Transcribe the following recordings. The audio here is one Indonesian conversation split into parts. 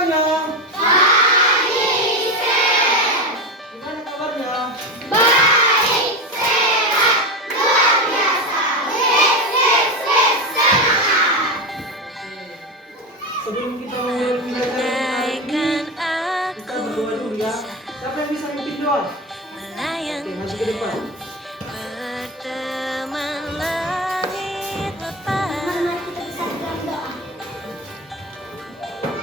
semuanya? Gimana kabarnya? Baik, sehat, luar biasa. Semangat. Sebelum kita mulai pelajaran ini, kita berdoa dulu ya. Siapa yang bisa memimpin doa? Oke, maju ke depan. Berteman langit lepas,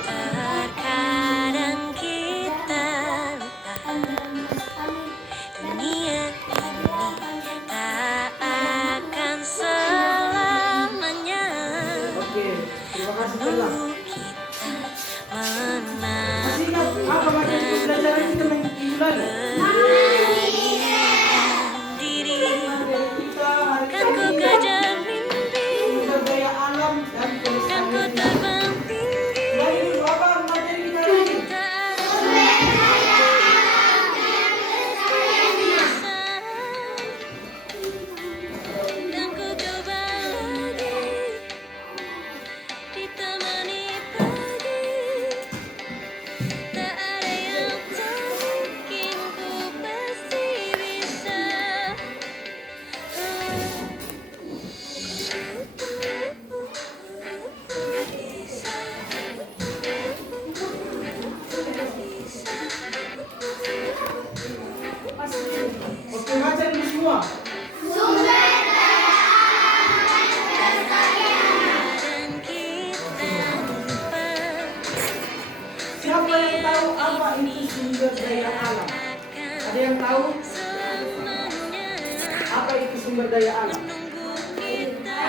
terkadang kita lupa dunia ini tak akan selamanya Oke, terima kasih telah. menunggu kita Masih ingat apa materi pelajaran kita minggu lalu? diri. Materi kita hari Kan ku ini kejar mimpi sumber daya alam dan dan ku kelestarian. terbang tinggi. Dari dulu apa materi kita hari ini? Dan ku coba lagi ditemani pagi. Tak ada yang tak mungkin, ku pasti bisa. Oke, baca dulu semua. Dan kita lupa Siapa yang tahu apa itu sumber daya alam? Ada yang tahu selamanya apa itu sumber daya alam? menunggu kita.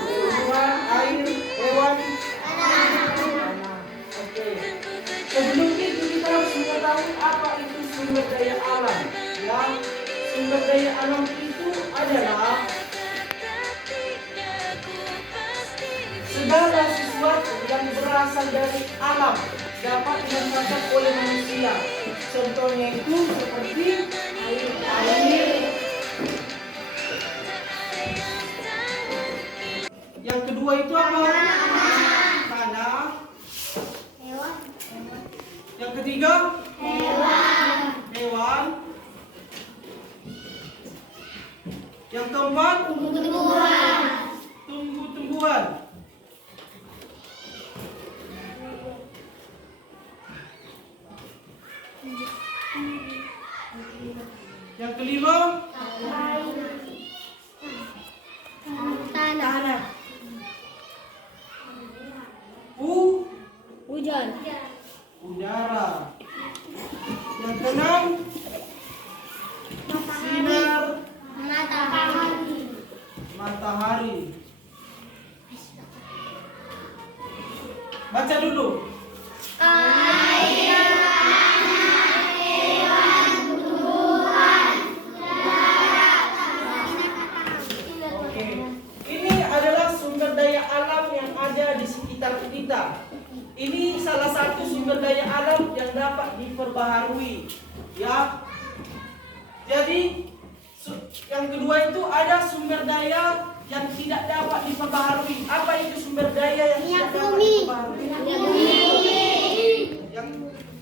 Tumbuhan, air, hewan, tanah. Oke. Sebelum itu kita harus mengetahui apa itu sumber daya alam. Ya, sumber daya alam itu adalah segala sesuatu yang berasal dari alam dapat dimanfaatkan oleh manusia. Contohnya itu seperti air. Yang kedua itu apa? Tanah. Yang ketiga? Hewan. Yang keempat? Tumbuh-tumbuhan. Yang kelima? Tanah. Hujan. Udara. Yang keenam? Sinar matahari. Baca dulu. Oke. Ini adalah sumber daya alam yang ada di sekitar kita. Ini salah satu sumber daya alam yang dapat diperbaharui. Ya. Jadi yang kedua itu ada sumber daya yang tidak dapat diperbaharui. Apa itu sumber daya yang tidak dapat diperbaharui? Yang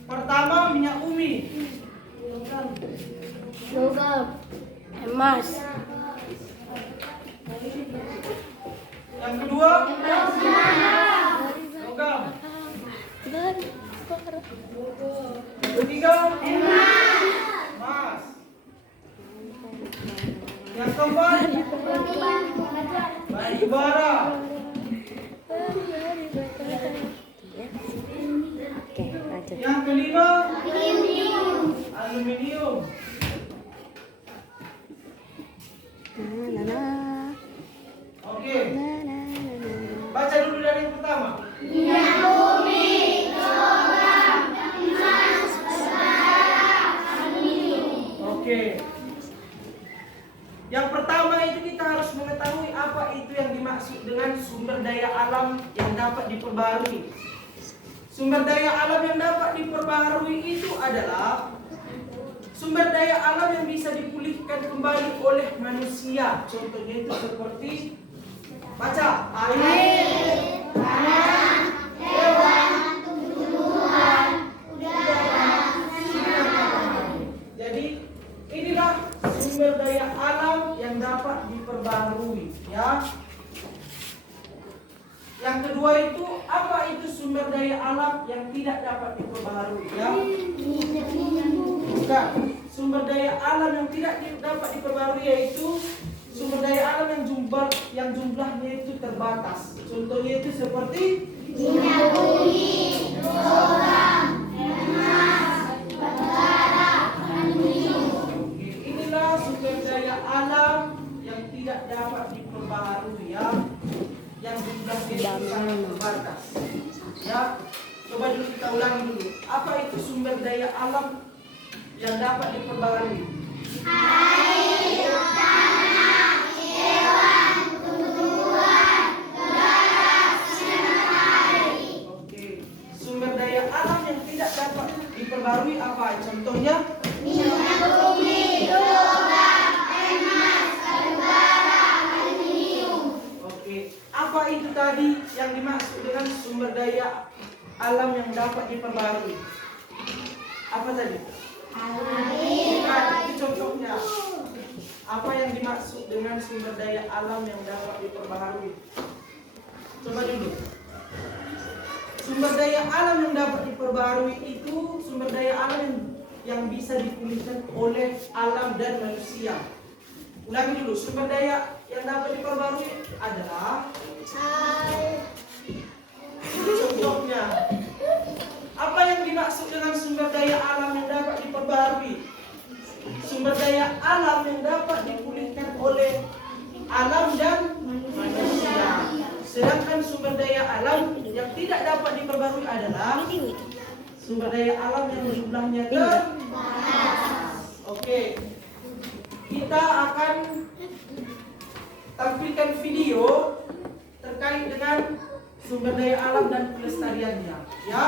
pertama minyak bumi. Logam. Emas. Yang kedua logam. Yang ketiga emas. Yang keempat batu bara. Yang kelima aluminium. Oke. Baca dulu dari yang pertama. Oke. Yang pertama itu kita harus mengetahui apa itu yang dimaksud dengan sumber daya alam yang dapat diperbaharui. Sumber daya alam yang dapat diperbaharui itu adalah sumber daya alam yang bisa dipulihkan kembali oleh manusia. Contohnya itu seperti Baca. Air, tanah, hewan, tumbuhan, udara, sinar matahari. Jadi inilah sumber daya alam yang dapat diperbarui, ya. Yang kedua itu, apa itu sumber daya alam yang tidak dapat diperbaharui, ya? Bukan. Sumber daya alam yang tidak dapat diperbarui yaitu sumber daya alam yang jumlahnya itu terbatas. Contohnya itu seperti minyak bumi, logam, emas, batubara, aluminium. inilah sumber daya alam yang tidak dapat diperbaharui, ya. Yang jumlahnya itu sangat terbatas. Ya, coba dulu kita ulangi dulu. Apa itu sumber daya alam yang dapat diperbarui? Air, tanah, hewan, tumbuhan, udara, sinar matahari. Oke. Sumber daya alam yang tidak dapat diperbarui apa? Contohnya? Minyak bumi, logam, emas, batubara, aluminium. Oke. Apa itu tadi yang dimaksud dengan sumber daya alam yang dapat diperbarui? Apa tadi? Bukan, itu contohnya. Apa yang dimaksud dengan sumber daya alam yang dapat diperbaharui? Coba dulu. Sumber daya alam yang dapat diperbaharui itu sumber daya alam yang bisa dipulihkan oleh alam dan manusia. Ulangi dulu, sumber daya yang dapat diperbarui adalah contohnya. Apa yang dimaksud dengan sumber daya alam yang dapat diperbarui? Sumber daya alam yang dapat dipulihkan oleh alam dan manusia. Sedangkan sumber daya alam yang tidak dapat diperbarui adalah sumber daya alam yang jumlahnya terbatas. Oke. Kita akan tampilkan video terkait dengan sumber daya alam dan pelestariannya, ya.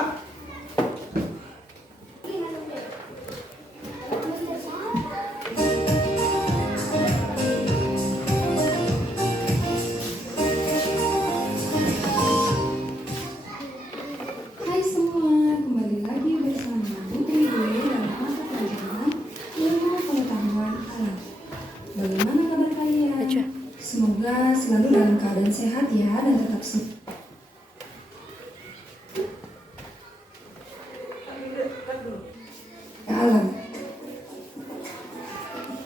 Hai semua, kembali lagi bersama Putri Dwi dalam mata pelajaran ilmu pengetahuan alam. Bagaimana kabar kalian? Semoga selalu dalam keadaan sehat ya dan tetap sehat. Alam.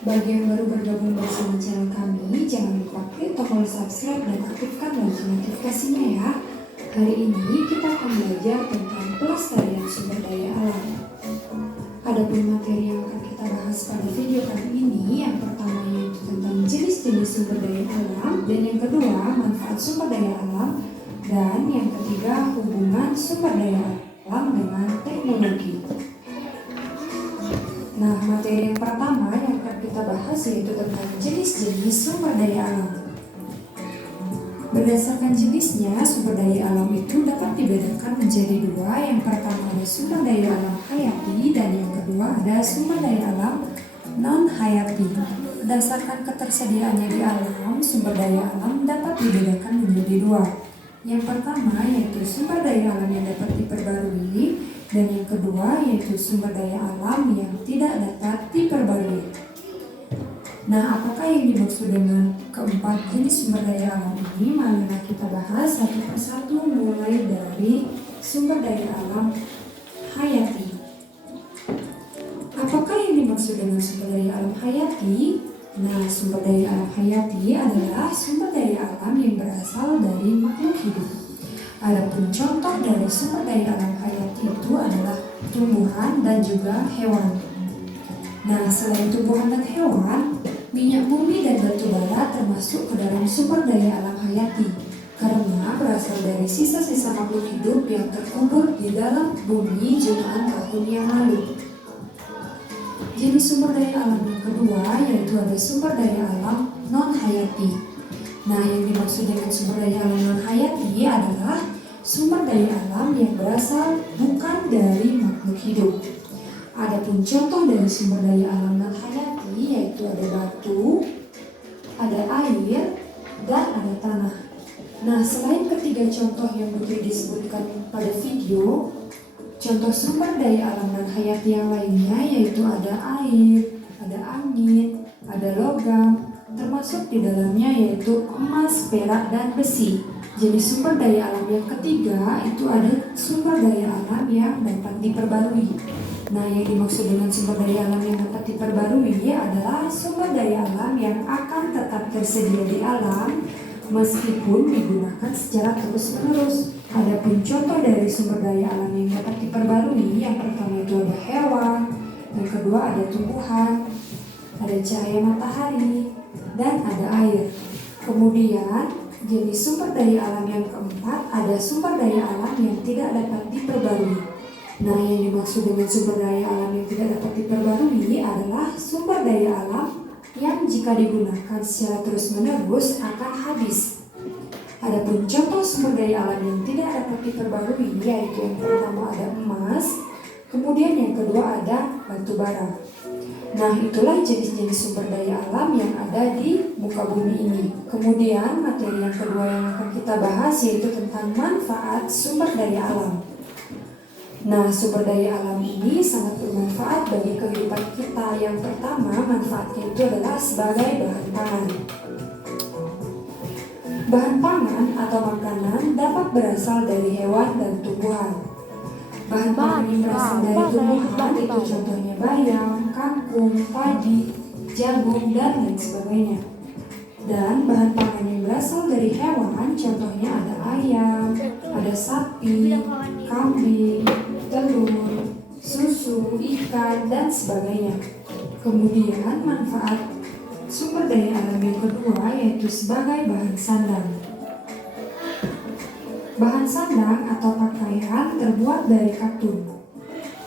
Bagi yang baru bergabung bersama channel kami, jangan lupa klik tombol subscribe dan aktifkan lonceng notifikasinya ya. Hari ini kita akan belajar tentang pelestarian sumber daya alam. Adapun materi yang akan kita bahas pada video kali ini, yang pertama yaitu tentang jenis-jenis sumber daya alam, dan yang kedua manfaat sumber daya alam, dan yang ketiga hubungan sumber daya alam dengan teknologi. Nah, materi yang pertama yang akan kita bahas yaitu tentang jenis-jenis sumber daya alam. Berdasarkan jenisnya, sumber daya alam itu dapat dibedakan menjadi dua. Yang pertama ada sumber daya alam hayati dan yang kedua ada sumber daya alam non-hayati. Berdasarkan ketersediaannya di alam, sumber daya alam dapat dibedakan menjadi dua. Yang pertama yaitu sumber daya alam yang dapat diperbarui dan yang kedua yaitu sumber daya alam yang tidak dapat diperbarui. Nah, apakah yang dimaksud dengan keempat jenis sumber daya alam ini? Marilah kita bahas satu persatu mulai dari sumber daya alam hayati. Apakah yang dimaksud dengan sumber daya alam hayati? Nah, sumber daya alam hayati adalah sumber daya alam yang berasal dari makhluk hidup. Adapun contoh dari sumber daya alam hayati itu adalah tumbuhan dan juga hewan. Nah, selain tumbuhan dan hewan, minyak bumi dan batu bara termasuk ke dalam sumber daya alam hayati karena berasal dari sisa-sisa makhluk hidup yang terkubur di dalam bumi jutaan tahun yang lalu. Jenis sumber daya alam yang kedua yaitu ada sumber daya alam non-hayati. Nah, yang dimaksud dengan sumber daya alam non-hayati adalah sumber daya alam yang berasal bukan dari makhluk hidup. Adapun contoh dari sumber daya alam non-hayati yaitu ada batu, ada air, dan ada tanah. Nah, selain ketiga contoh yang Putri disebutkan pada video, contoh sumber daya alam non hayati yang lainnya yaitu ada air, ada angin, ada logam, termasuk di dalamnya yaitu emas, perak, dan besi. Jenis sumber daya alam yang ketiga itu ada sumber daya alam yang dapat diperbarui. Nah, yang dimaksud dengan sumber daya alam yang dapat diperbarui adalah sumber daya alam yang akan tetap tersedia di alam meskipun digunakan secara terus-menerus. Adapun contoh dari sumber daya alam yang dapat diperbarui, yang pertama itu ada hewan, yang kedua ada tumbuhan, ada cahaya matahari, dan ada air. Kemudian jenis sumber daya alam yang keempat ada sumber daya alam yang tidak dapat diperbarui. Nah, yang dimaksud dengan sumber daya alam yang tidak dapat diperbarui adalah sumber daya alam yang jika digunakan secara terus-menerus akan habis. Adapun contoh sumber daya alam yang tidak dapat diperbarui yaitu yang pertama ada emas, kemudian yang kedua ada batu bara. Nah, itulah jenis-jenis sumber daya alam yang ada di muka bumi ini. Kemudian materi yang kedua yang akan kita bahas yaitu tentang manfaat sumber daya alam. Nah, sumber daya alam ini sangat bermanfaat bagi kehidupan kita. Yang pertama, manfaatnya itu adalah sebagai bahan pangan. Bahan pangan atau makanan dapat berasal dari hewan dan tumbuhan. Bahan pangan yang berasal dari tumbuhan itu contohnya bayam, kangkung, padi, jagung, dan lain sebagainya. Dan bahan pangan yang berasal dari hewan contohnya ada ayam, ada sapi, kambing, telur, susu, ikan, dan sebagainya. Kemudian manfaat sumber daya alam yang kedua yaitu sebagai bahan sandang. Bahan sandang atau pakaian terbuat dari katun.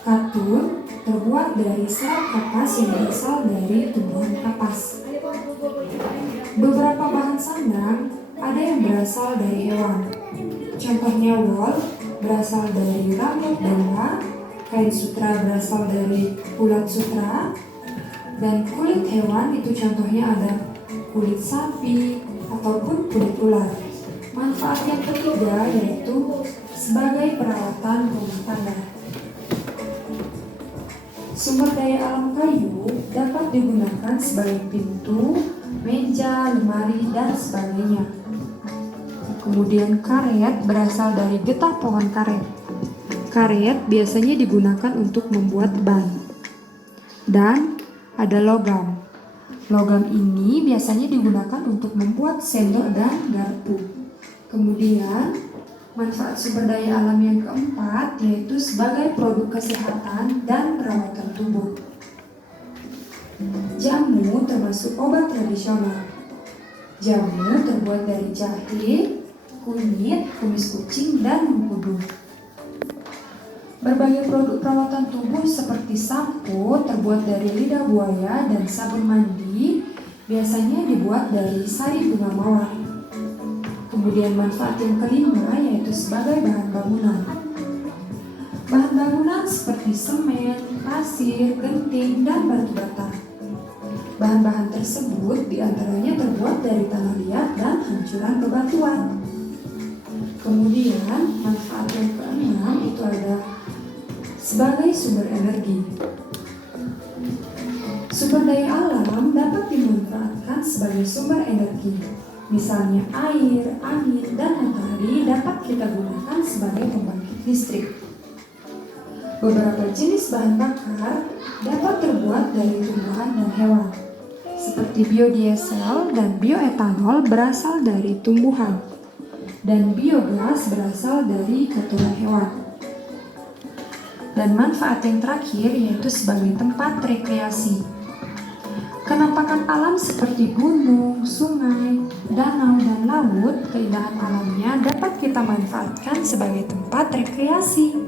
Katun terbuat dari serat kapas yang berasal dari tumbuhan kapas. Beberapa bahan sandang ada yang berasal dari hewan. Contohnya wol berasal dari rambut domba, kain sutra berasal dari ulat sutra, dan kulit hewan itu contohnya ada kulit sapi ataupun kulit ular. Manfaat yang ketiga yaitu sebagai peralatan rumah tangga. Sumber daya alam kayu dapat digunakan sebagai pintu, meja, lemari, dan sebagainya. Kemudian karet berasal dari getah pohon karet. Karet biasanya digunakan untuk membuat ban. Dan ada logam. Logam ini biasanya digunakan untuk membuat sendok dan garpu. Kemudian manfaat sumber daya alam yang keempat yaitu sebagai produk kesehatan dan perawatan tubuh. Jamu termasuk obat tradisional. Jamu terbuat dari jahe, kunyit, kumis kucing, dan mengkudu. Berbagai produk perawatan tubuh seperti sampo terbuat dari lidah buaya dan sabun mandi biasanya dibuat dari sari bunga mawar. Kemudian manfaat yang kelima yaitu sebagai bahan bangunan. Bahan bangunan seperti semen, pasir, genting, dan batu bata. Bahan-bahan tersebut diantaranya terbuat dari tanah liat dan hancuran bebatuan. Kemudian manfaat yang keenam itu ada sebagai sumber energi. Sumber daya alam dapat dimanfaatkan sebagai sumber energi. Misalnya air, angin, dan matahari dapat kita gunakan sebagai pembangkit listrik. Beberapa jenis bahan bakar dapat terbuat dari tumbuhan dan hewan. Seperti biodiesel dan bioetanol berasal dari tumbuhan. Dan biogas berasal dari kotoran hewan. Dan manfaat yang terakhir yaitu sebagai tempat rekreasi. Kenampakan alam seperti gunung, sungai, danau, dan laut, keindahan alamnya dapat kita manfaatkan sebagai tempat rekreasi.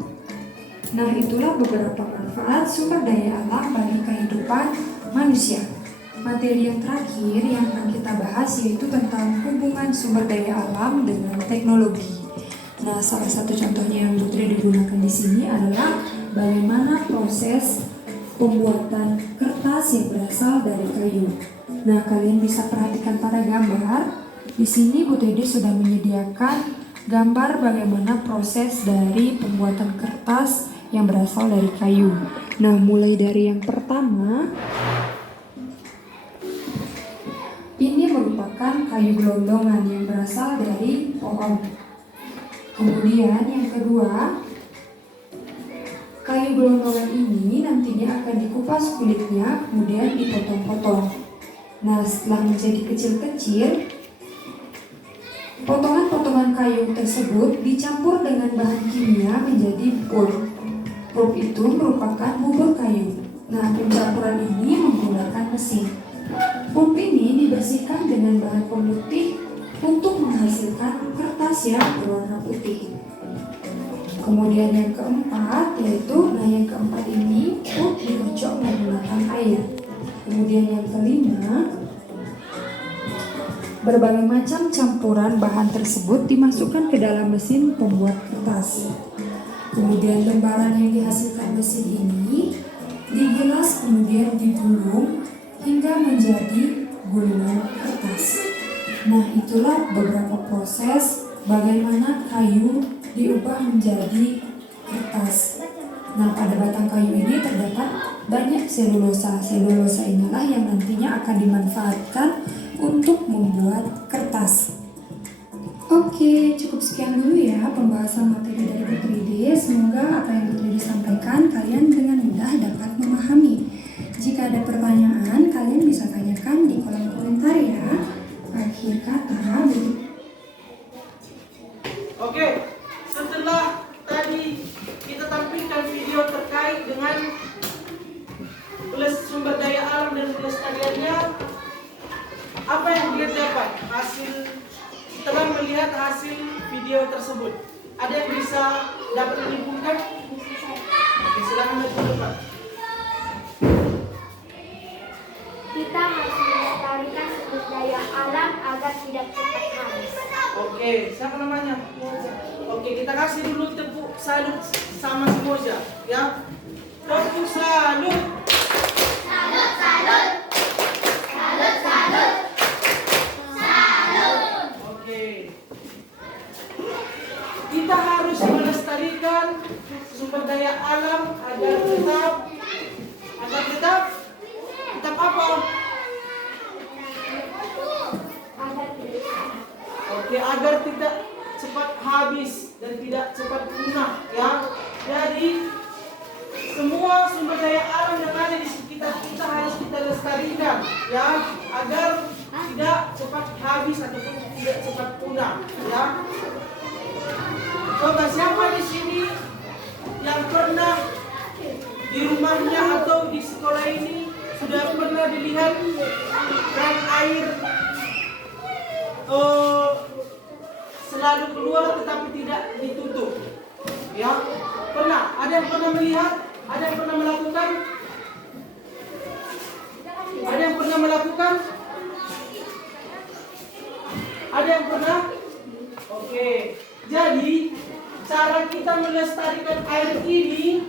Nah, itulah beberapa manfaat sumber daya alam bagi kehidupan manusia. Materi yang terakhir yang akan kita bahas yaitu tentang hubungan sumber daya alam dengan teknologi. Nah, salah satu contohnya yang Putri digunakan di sini adalah bagaimana proses pembuatan kertas yang berasal dari kayu. Nah, kalian bisa perhatikan pada gambar Di sini Bu Teddy sudah menyediakan gambar bagaimana proses dari pembuatan kertas yang berasal dari kayu. Nah, mulai dari yang pertama, ini merupakan kayu gelondongan yang berasal dari pohon. Kemudian yang kedua, kayu gelondongan ini nantinya akan dikupas kulitnya, kemudian dipotong-potong. Nah, setelah menjadi kecil-kecil, potongan-potongan kayu tersebut dicampur dengan bahan kimia menjadi pulp. Pulp itu merupakan bubur kayu. Nah, pencampuran ini menggunakan mesin. Pulp ini dibersihkan dengan bahan pemutih untuk menghasilkan kertas yang berwarna putih. Kemudian yang keempat yang keempat ini pulp dikocok menggunakan air. Kemudian yang kelima, berbagai macam campuran bahan tersebut dimasukkan ke dalam mesin pembuat kertas. Kemudian lembaran yang dihasilkan mesin ini digilas kemudian digulung hingga menjadi gulungan kertas. Nah, itulah beberapa proses bagaimana kayu diubah menjadi kertas. Nah, pada batang kayu ini terdapat banyak selulosa. Selulosa inilah yang nantinya akan dimanfaatkan untuk membuat kertas. Oke, cukup sekian dulu ya pembahasan materi dari Bu Tridi. Semoga apa yang Bu Tridi sampaikan kalian dengan mudah dapat memahami. Jika ada pertanyaan, kalian bisa tanyakan di kolom komentar ya. Akhir kata, Oke, setelah tadi kita tampilkan video terkait dengan sumber daya alam dan pelestariannya, apa yang kalian dapat setelah melihat hasil video tersebut? Ada yang bisa dapat menyimpulkan? Oke, silakan maju Pak. Kita harus melestarikan sumber daya alam agar tidak cepat habis. Oke, siapa namanya? Oke, kita kasih dulu tepuk salut sama si Moja, ya. Tepuk salut. Salut, salut. Salut, salut. Salut. Oke. Kita harus melestarikan sumber daya alam agar tetap apa? Oke, agar tidak cepat habis dan tidak cepat punah, ya. Jadi semua sumber daya alam yang ada di sekitar kita harus kita lestarikan, ya, agar tidak cepat habis ataupun tidak cepat punah, ya. Coba siapa di sini yang pernah di rumahnya atau di sekolah ini sudah pernah dilihat keran air selalu keluar tetapi tidak ditutup, ya? Pernah? Ada yang pernah melihat? Ada yang pernah melakukan? Ada yang pernah melakukan? Ada yang pernah? Oke. Jadi cara kita melestarikan air ini,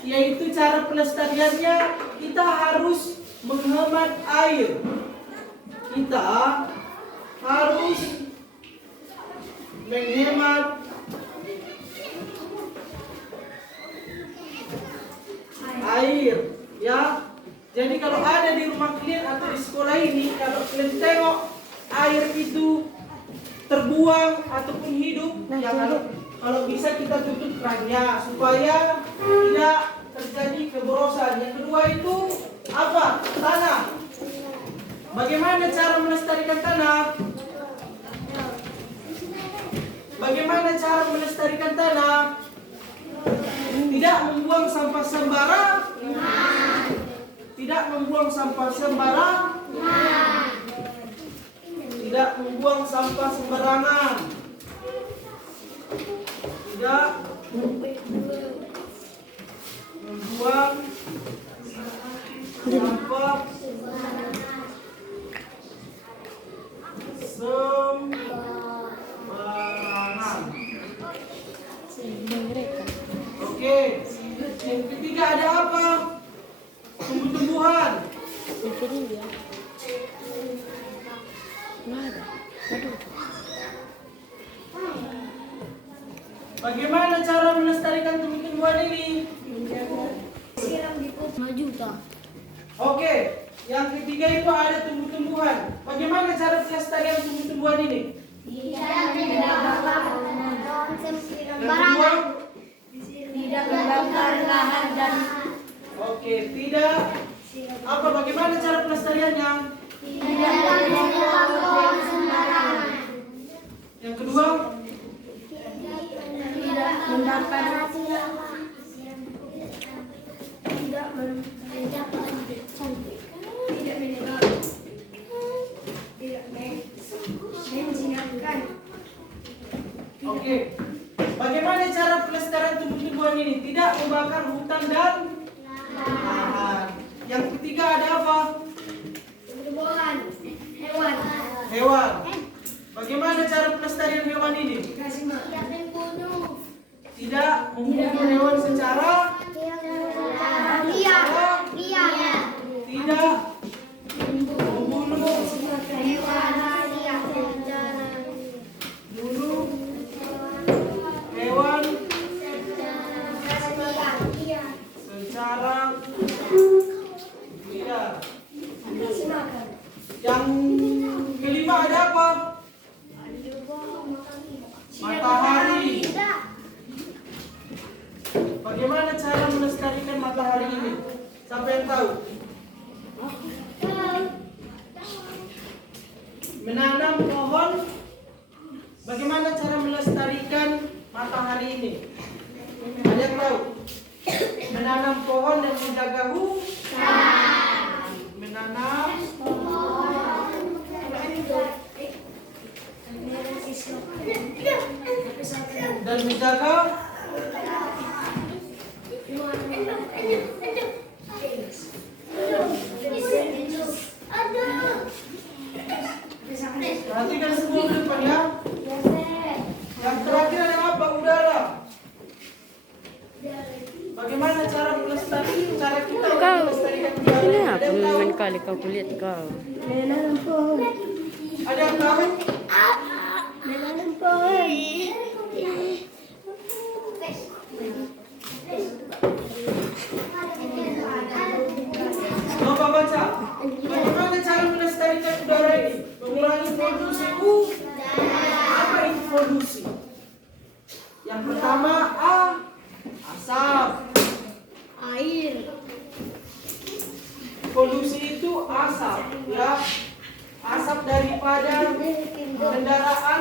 yaitu cara pelestariannya kita harus menghemat air. Kita harus menghemat air, ya. Jadi kalau ada di rumah kalian atau di sekolah ini, kalau kalian tengok air itu terbuang ataupun hidup, ya kalau bisa kita tutup kerannya supaya tidak terjadi keborosan. Yang kedua itu apa? Tanah. Bagaimana cara melestarikan tanah? Bagaimana cara melestarikan tanah? Tidak membuang sampah sembarang. Tidak membuang sampah sembarang. Tidak membuang sampah sembarangan. Tidak membuang sampah sembarangan. Oke. Yang ketiga ada apa? Tumbuh-tumbuhan. Bagaimana cara melestarikan tumbuh-tumbuhan ini? Siram di maju tak. Oke, yang ketiga itu ada tumbuh-tumbuhan. Bagaimana cara pelestarian tumbuh-tumbuhan ini? Yang kedua, Tidak membakar lahan dan oke, tidak apa? Bagaimana cara pelestariannya? tidak membuang sembarangan. Yang kedua, Tidak membakar tidak menjinakkan. oke. Bagaimana cara pelestarian tumbuh-tumbuhan ini? Tidak membakar hutan dan lahan. Yang ketiga ada apa? Tumbuhan, hewan. Hewan. Bagaimana cara pelestarian hewan ini? Tidak membunuh. Tidak membunuh hewan secara Liar. tidak membunuh Hewan liar. bunuh hewan secara liar. Yang kelima ada apa? Matahari. Bagaimana cara melestarikan matahari ini? Siapa yang tahu? Menanam pohon. Bagaimana cara melestarikan matahari ini? Ada yang tahu? Menanam pohon dan menjaga hutan. Menanam dan menjaga perhatikan semua ke depan ya. Yang terakhir adalah apa? Udara. Bagaimana cara melestarikan kita untuk melestarikan udara? Ada yang tahu? kali kau kulit kau. Ada yang tahu? Coba baca. Bagaimana cara melestarikan udara ini? Mengurangi polusi Apa itu polusi? Yang pertama asap. Air. Polusi itu asap, ya. Asap daripada kendaraan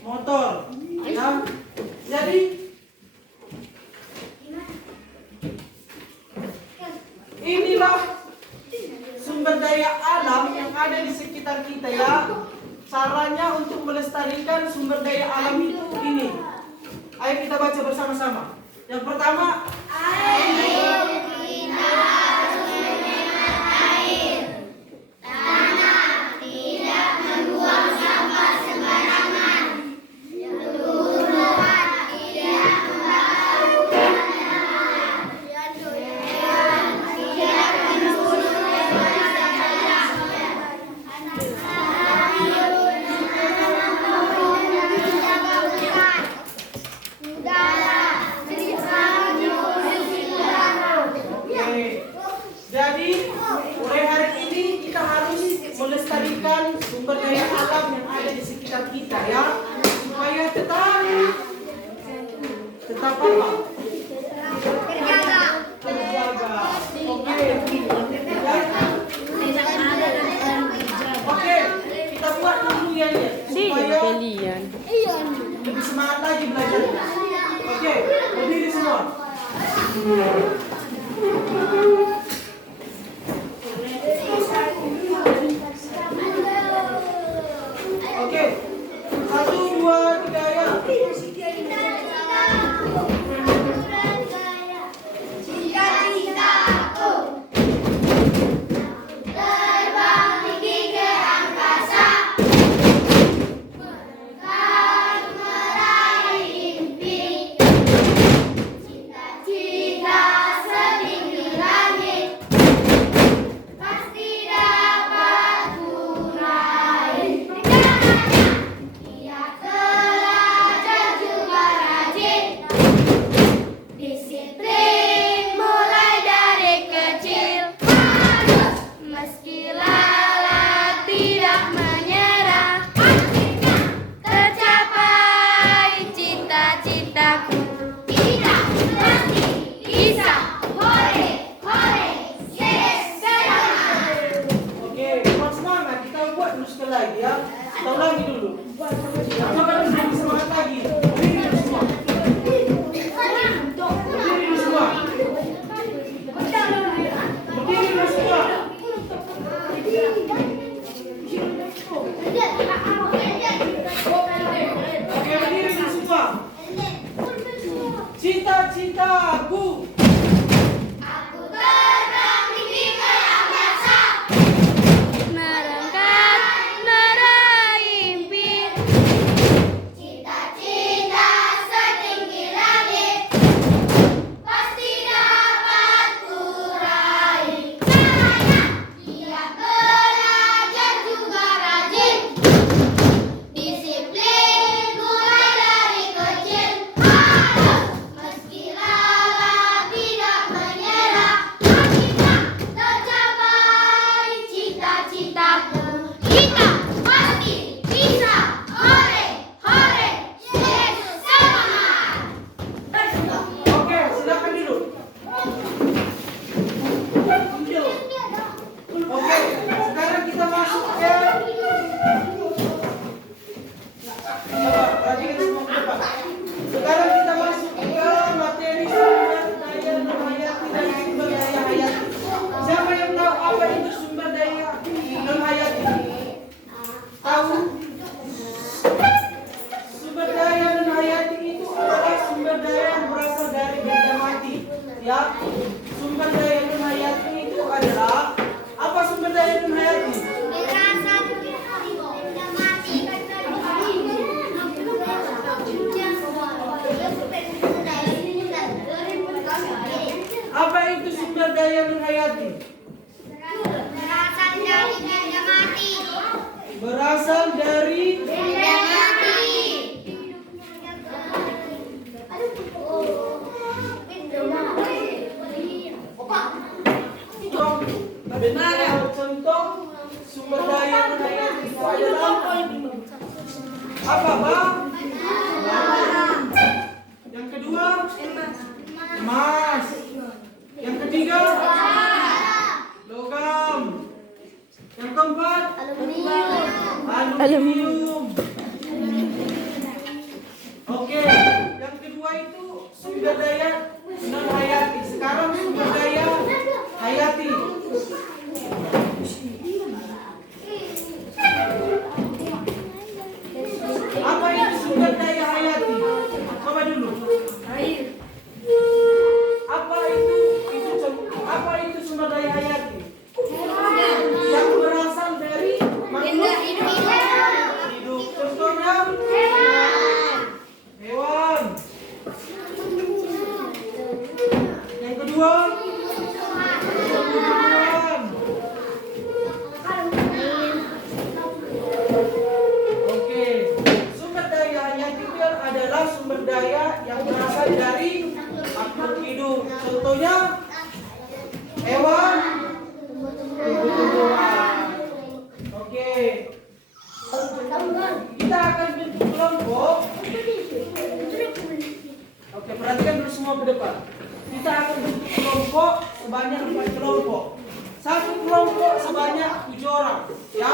motor, ya. Jadi inilah sumber daya alam yang ada di sekitar kita, ya. Caranya untuk melestarikan sumber daya alam itu ini. Ayo kita baca bersama-sama. Yang pertama, jadi mulai hari ini kita harus melestarikan sumber daya alam yang ada di sekitar kita, ya, supaya tetap apa? Terjaga. Oke. Ya. Oke, kita buat dulu ya, supaya Kalian. lebih semangat lagi belajarnya. Oke, berdiri semua. Oke, 1, 2, 3 ya. Cita-cita lagi ya. Kita ulangi dulu. Coba lebih semangat lagi. Berdiri dulu semua. Berdiri dulu semua. Berdiri dulu semua. Oke, berdiri dulu semua. Cita-citaku. Merangkat meraih impian. Cita-cita setinggi langit pasti dapat kurai. Caranya giat belajar juga rajin, disiplin mulai dari kecil. Harus meski lelah tidak menyerah, akhirnya tercapai cita-citaku. Kita pasti bisa. Hore, hore, yes, semangat. Oke, silakan duduk. Oke, sekarang kita masuk ke coba perhatikan semua ke depan. Sekarang kita masuk ke materi sumber daya non hayati dan sumber daya hayati. Siapa yang tahu apa itu sumber daya non hayati? Tahu? Sumber daya non hayati itu adalah sumber daya yang berasal dari benda mati. Ya, sumber daya non hayati itu adalah apa sumber daya non hayati? Apa itu sumber daya non hayati? Berasal dari contoh sumber daya non hayati itu adalah apa, Bang? Yang kedua, emas. Yang ketiga, logam. Yang keempat, aluminium. Oke, yang kedua itu sumber daya non hayati. Sekarang sumber daya hayati. Apa itu sumber daya hayati? Coba dulu. Apa itu sumber daya hayati? Yang berasal dari makhluk hidup. Contohnya hewan. Yang kedua, tumbuhan. Oke, sumber daya hayati itu adalah sumber daya yang berasal dari makhluk hidup. Contohnya hewan, tumbuhan. Oke, kita akan bentuk kelompok. Oke, perhatikan dulu semua ke depan. Kita akan bentuk kelompok sebanyak 4 kelompok. Satu kelompok sebanyak 7 orang. Ya.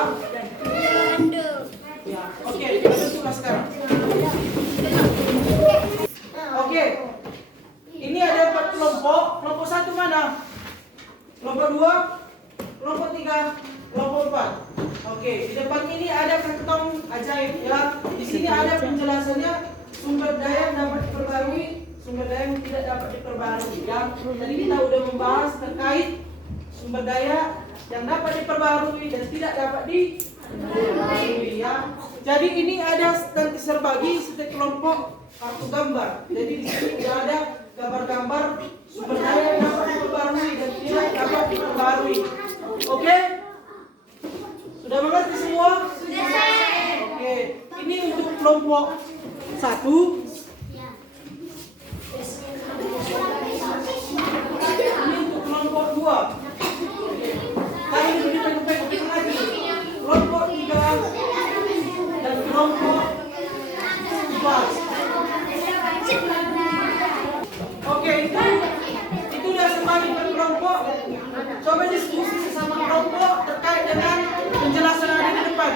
Ya. Oke, kita bentuklah sekarang. Oke. Ini ada 4 kelompok. Kelompok 1 mana? Kelompok 2, kelompok 3, kelompok 4. Oke, di depan ini ada kantong ajaib ya. Di sini ada penjelasannya sumber daya yang dapat diperbarui, sumber daya yang tidak dapat diperbarui ya. Tadi kita udah membahas terkait sumber daya yang dapat diperbarui dan tidak dapat diperbarui ya. Jadi ini ada nanti terbagi setiap kelompok kartu gambar. Jadi di sini sudah ada gambar-gambar sumber daya yang dapat diperbarui dan tidak dapat diperbarui. Oke? Sudah mengerti semua? Oke. Ini untuk kelompok 1. Ini untuk kelompok 2. Kali ini dipegang-pegang lagi. Kelompok 3 dan kelompok 4. Oke, itu udah sembari berkelompok. Coba diskusi sesama kelompok terkait dengan penjelasan yang ada di depan.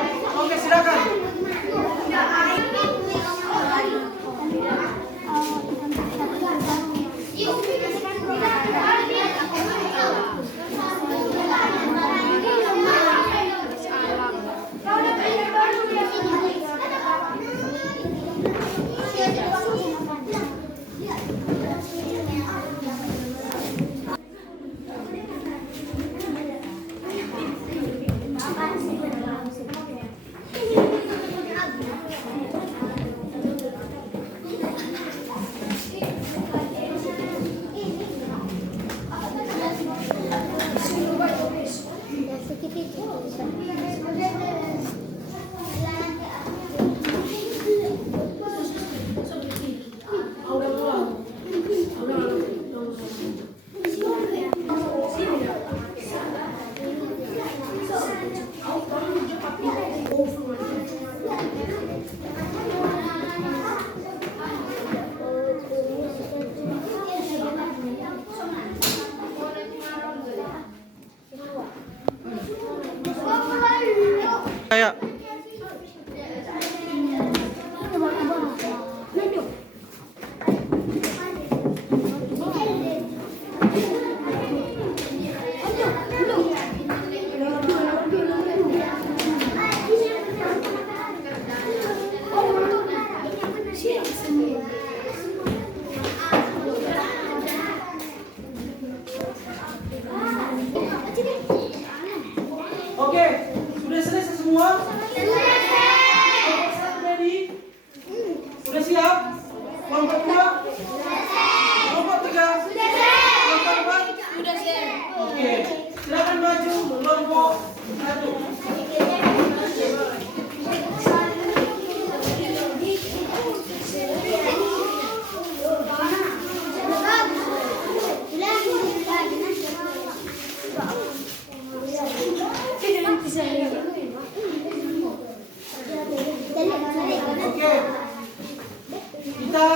Kayak oke, sudah selesai semua? Kelompok satu ready? Sudah siap? Kelompok dua? Kelompok tiga? Kelompok empat? Oke, silakan maju kelompok satu. Oke, kita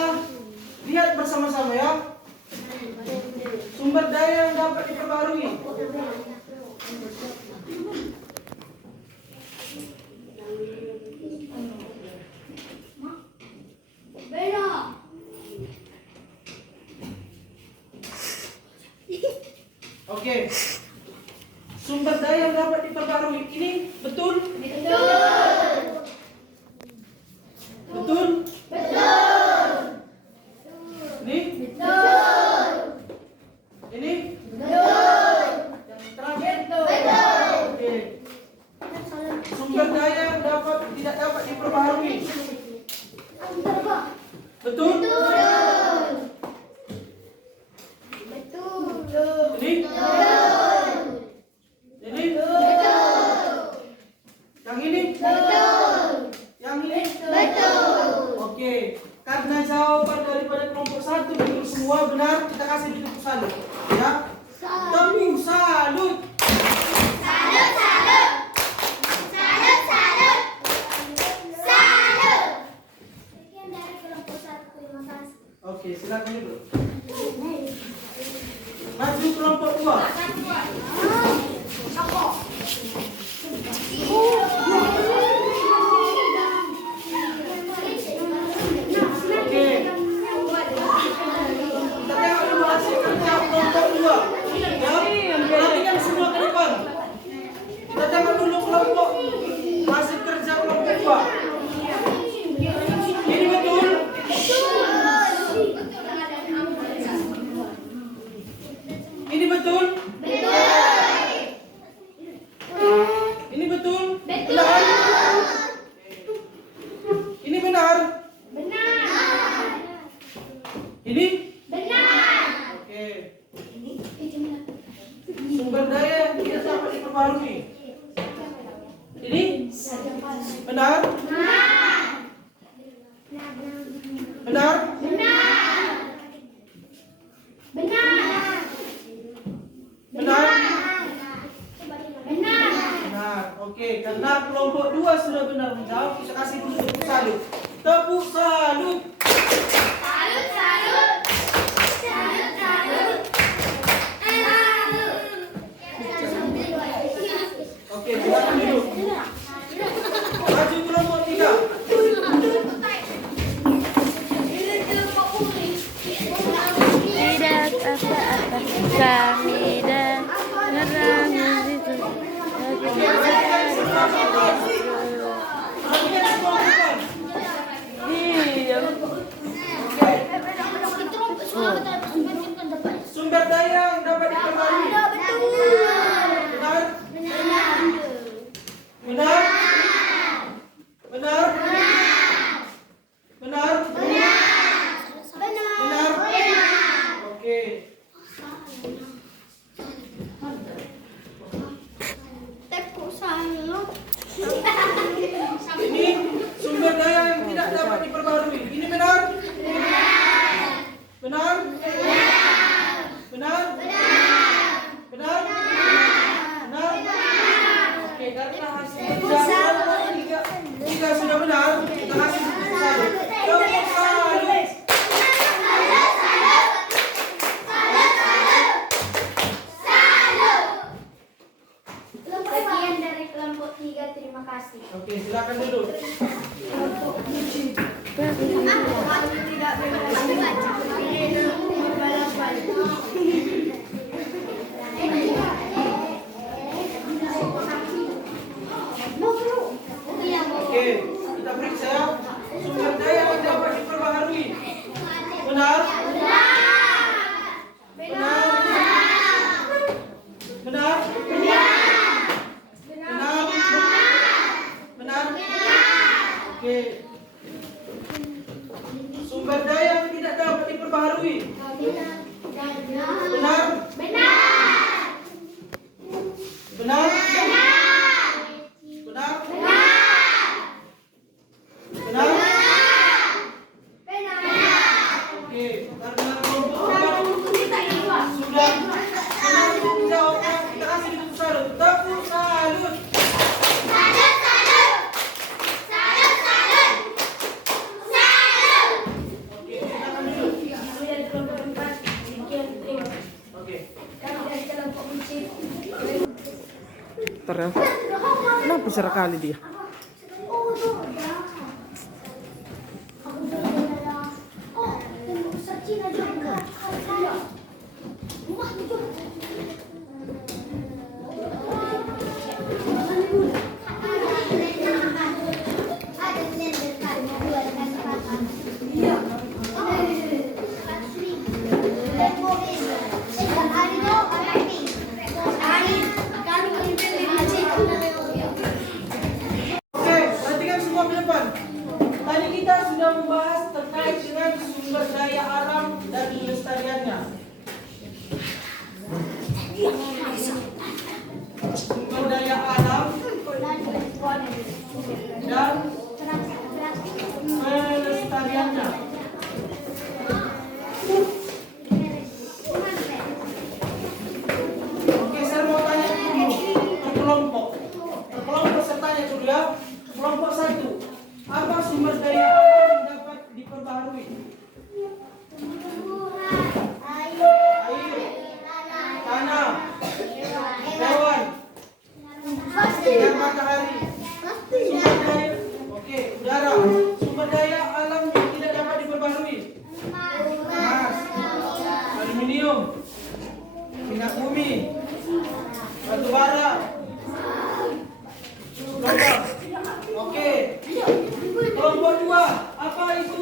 lihat bersama-sama ya. Sumber daya yang dapat diperbarui. Oke, sumber daya yang dapat diperbarui ini betul? Betul? Ini? Ini? Yang terakhir? Oke. Sumber daya yang tidak dapat diperbarui. Betul? Ini? Ini? Yang ini? Yang ini? Oke, karena jawaban daripada kelompok satu betul semua benar, kita kasih tepuk salut, ya. Tepuk salut. Oke, silakan dulu. Maju kelompok dua. Oke. Kita tengok dulu hasil kerja kelompok dua. Ya, perhatikan semua ke depan. Kita tengok dulu kelompok hasil kerja kelompok dua. Ini betul? Ini betul? Ini betul? Benar? Ini benar? Ini? Oke. Sumber daya yang tidak dapat diperbarui. Ini? Benar? Benar? Benar? Benar. Oke, karena kelompok dua sudah benar menjawab, kita kasih dulu tepuk salut. Tepuk salut. Oke, silakan duduk. Maju kelompok tiga. Tidak apa-apa kami dan ngerang itu. Perhatikan semua depan. Iya. karena hasilnya tiga sudah benar, kita kasih tepuk salut. Tepuk salut. Sekian dari kelompok 3, terima kasih. Oke, silakan duduk. Oke, kita periksa sumber daya yang dapat diperbaharui. Benar? Benar? Benar? Benar? Oke. Sumber daya yang tidak dapat diperbaharui. Benar? Benar? Benar? Benar? Oke, karena kelompok sudah benar untuk menjawabnya, kita kasih tepuk salut. Tepuk salut. Oke, silakan duduk. Oke. Kenapa sekali dia? Oke, perhatikan semua ke depan. Tadi kita sudah membahas terkait dengan sumber daya alam dan pelestariannya. Sumber daya alam dan pelestariannya. Oke, saya mau tanya dulu per kelompok. Per kelompok saya tanya dulu ya. Kelompok 1, apa sumber daya alam yang dapat diperbaharui? Air, tanah, hewan, sinar matahari. Sumber daya, oke, udara. Sumber daya alam yang tidak dapat diperbaharui. Emas, aluminium, minyak bumi, batu bara, logam. Oke. Kelompok 2, apa itu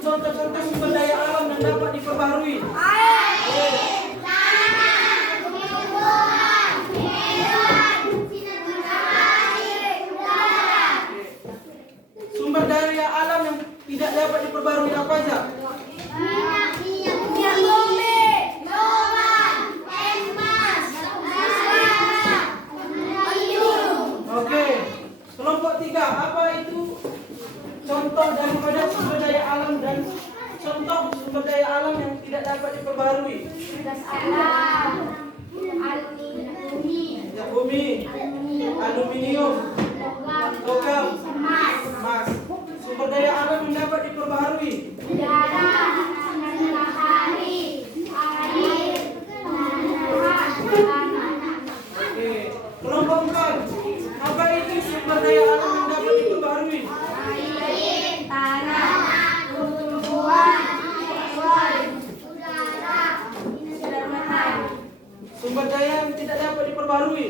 contoh-contoh sumber daya alam yang dapat diperbaharui? Sumber daya alam yang tidak dapat diperbaharui apa aja? Oke. Kelompok 3, apa itu contoh daripada sumber daya alam dan contoh sumber daya alam yang tidak dapat diperbaharui? Minyak bumi, aluminium, logam, emas. Sumber daya alam yang dapat diperbaharui? Oke. Kelompok 4, apa itu sumber daya alam yang dapat diperbaharui? Sumber daya yang tidak dapat diperbaharui?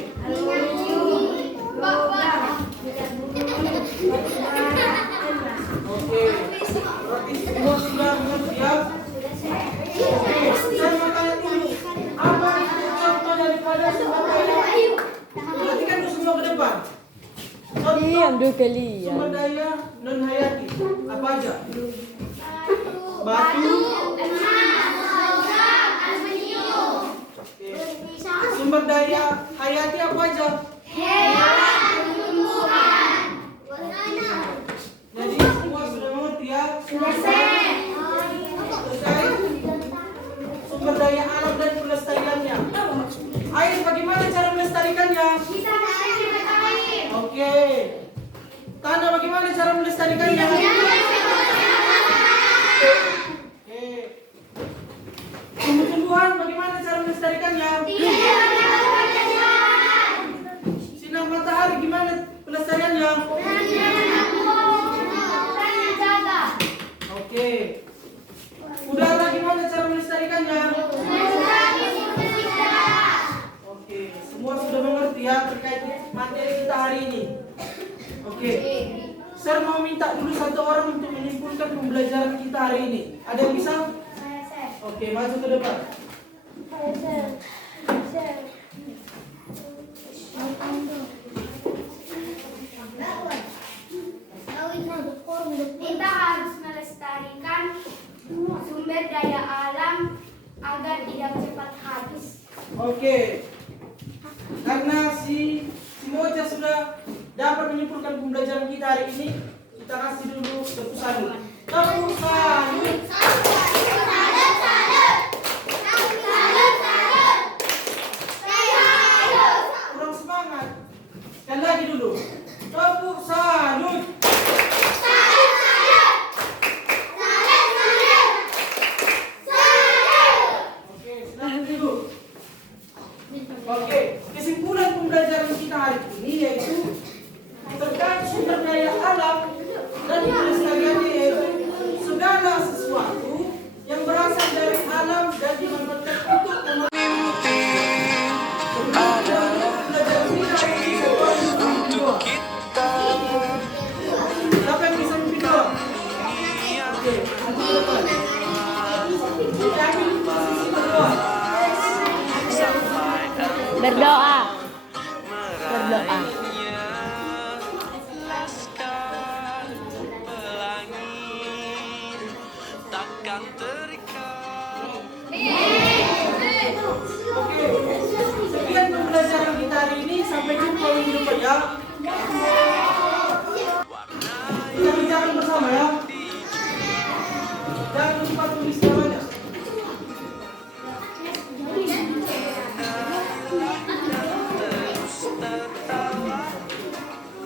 Oke. Berarti semua sudah mengerti ya? Oke. Saya mau tanya dulu, apa itu contoh daripada sumber daya? Perhatikan dulu semua ke depan. Contoh sumber daya non hayati apa aja? Batu. Oke. Sumber daya hayati apa aja? Jadi semua sudah mengerti ya? Selesai. Sumber daya alam dan pelestariannya. Air, bagaimana cara melestarikannya? Oke. Tanda bagaimana cara melestarikannya? Oke. Tumbuh-tumbuhan bagaimana cara melestarikannya? Sinar matahari gimana pelestariannya? Oke. Udara gimana cara melestarikannya? Oke, semua sudah mengerti ya terkait materi kita hari ini. Oke. Saya mau minta dulu satu orang untuk menyimpulkan pembelajaran kita hari ini. Ada yang bisa? Oke, maju ke depan. Kita harus melestarikan sumber daya alam agar tidak cepat habis. Oke. Karena si Moja sudah dapat menyimpulkan pembelajaran kita hari ini, kita kasih dulu tepuk salut. Tepuk salut. Kurang semangat. Sekali lagi dulu. Tepuk salut. Oke, silakan dulu. Oke, kesimpulan pembelajaran kita hari ini yaitu terkait sumber daya alam dan pelestariannya, yaitu segala sesuatu yang berasal dari alam dan dimanfaatkan untuk Mimpi adalah kunci untuk kita. Siapa yang bisa mimpi dua? Oke, maju ke depan. Diambil posisi kedua. Sampai Berdoa. meraihnya laskar pelangi takkan terikat. Oke, sekian pembelajaran kita hari ini. Sampai jumpa minggu depan ya. Kita bicara bersama ya. Jangan lupa tulis namanya. Terus tertawa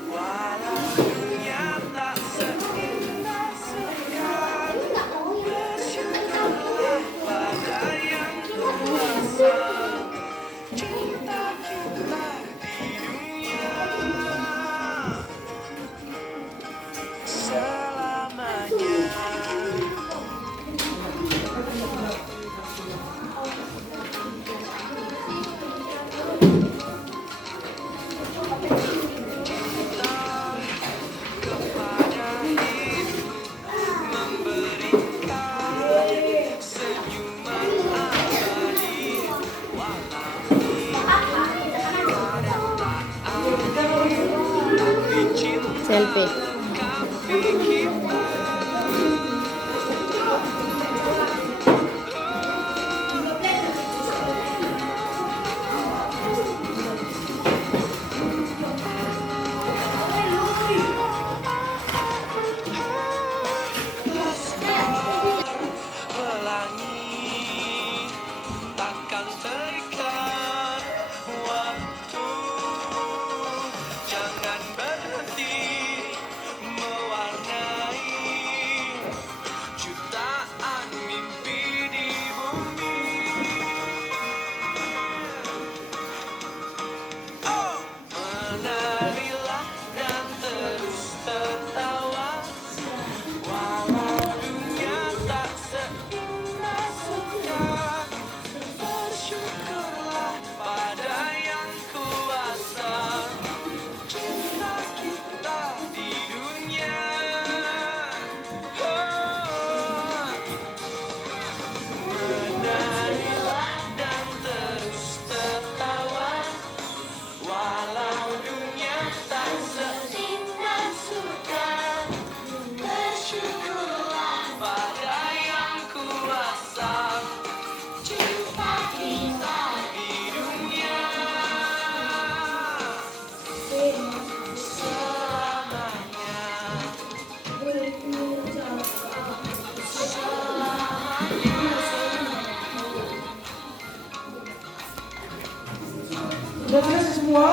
walau dunia tak seindah sekarang. Bersyukurlah pada yang kuasa. Cinta kita di dunia selamanya. Kepada hidup memberikan senyuman abadi walau dicinta Selfie. kami kita. Pelangi takkan terikat waktu, jangan berhenti mewarnai jutaan mimpi di bumi. Oh, menarilah dan terus tertawa walau dunia tak seindah sekarang. Bersyukurlah pada yang kuasa. Cinta kita di dunia. Oh, menarilah dan terus tertawa walau dunia tak seindah sekarang. Bersyukurlah pada yang kuasa. Cinta kita di dunia selamanya. Sudah selesai semua?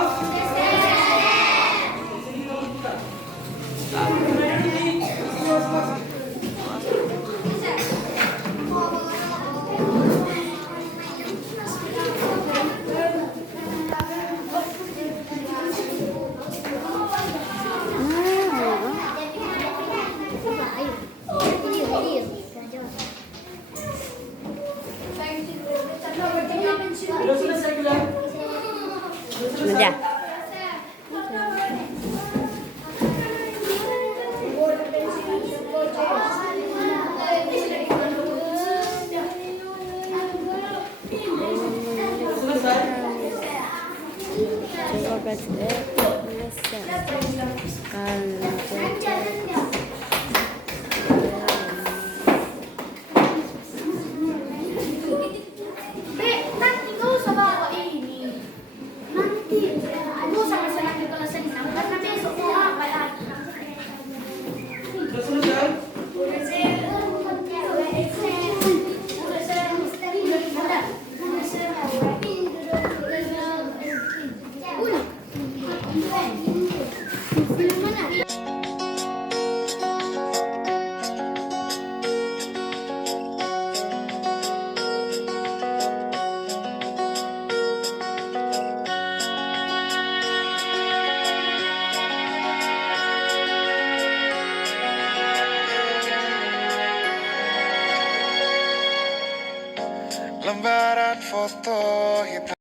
lembaran foto hitam.